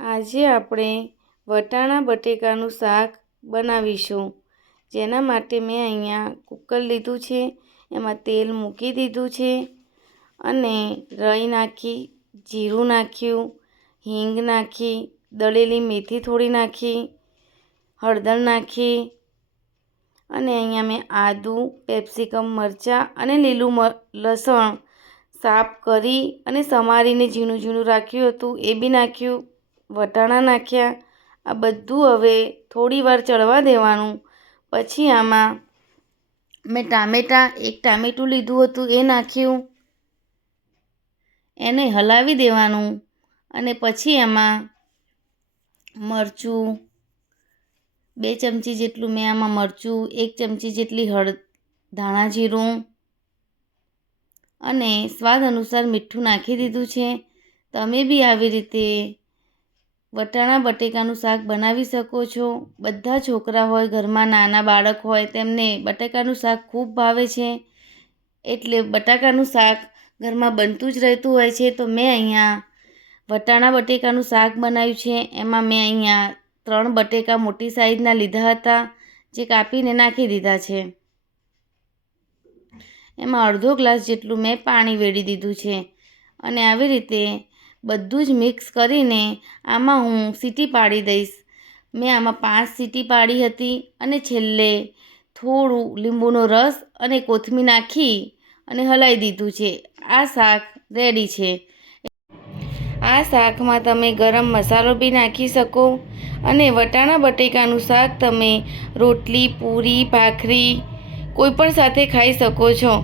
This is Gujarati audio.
આજે આપણે વટાણા બટેકાનું શાક બનાવીશું। જેના માટે મેં અહીંયા કુકર લીધું છે, એમાં તેલ મૂકી દીધું છે અને રાઈ નાખી, જીરું નાખ્યું, હિંગ નાખી, દળેલી મેથી થોડી નાખી, હળદર નાખી અને અહીંયા મેં આદુ, કેપ્સિકમ, મરચાં અને લીલું લસણ સાફ કરી અને સમારીને ઝીણું ઝીણું રાખ્યું હતું એ બી નાખ્યું, વટાણા નાખ્યા। આ બધું હવે થોડી વાર ચડવા દેવાનું। પછી આમાં મેં એક ટામેટું લીધું હતું એ નાખ્યું, એને હલાવી દેવાનું અને પછી એમાં મરચું 2 ચમચી જેટલું મેં આમાં મરચું, 1 ચમચી જેટલી ધાણા જીરું અને સ્વાદ અનુસાર મીઠું નાખી દીધું છે। તમે બી આવી રીતે વટાણા બટેકાનું શાક બનાવી શકો છો। બધા છોકરા હોય ઘરમાં, નાના બાળક હોય, તેમને બટાકાનું શાક ખૂબ ભાવે છે, એટલે બટાકાનું શાક ઘરમાં બનતું જ રહેતું હોય છે। તો મેં અહીંયા વટાણા બટેકાનું શાક બનાવ્યું છે। એમાં મેં અહીંયા 3 બટેકા મોટી સાઈઝના લીધા હતા, જે કાપીને નાખી દીધા છે। એમાં અડધો ગ્લાસ જેટલું મેં પાણી વેડી દીધું છે અને આવી રીતે બધું જ મિક્સ કરીને આમાં હું સીટી પાડી દઈશ। મેં આમાં 5 સીટી પાડી હતી અને છેલ્લે થોડું લીંબુનો રસ અને કોથમીર નાખી અને હલાવી દીધું છે। આ શાક રેડી છે। આ શાકમાં તમે ગરમ મસાલો બી નાખી શકો અને વટાણા બટેકાનું શાક તમે રોટલી, પૂરી, ભાખરી કોઈ પણ સાથે ખાઈ શકો છો।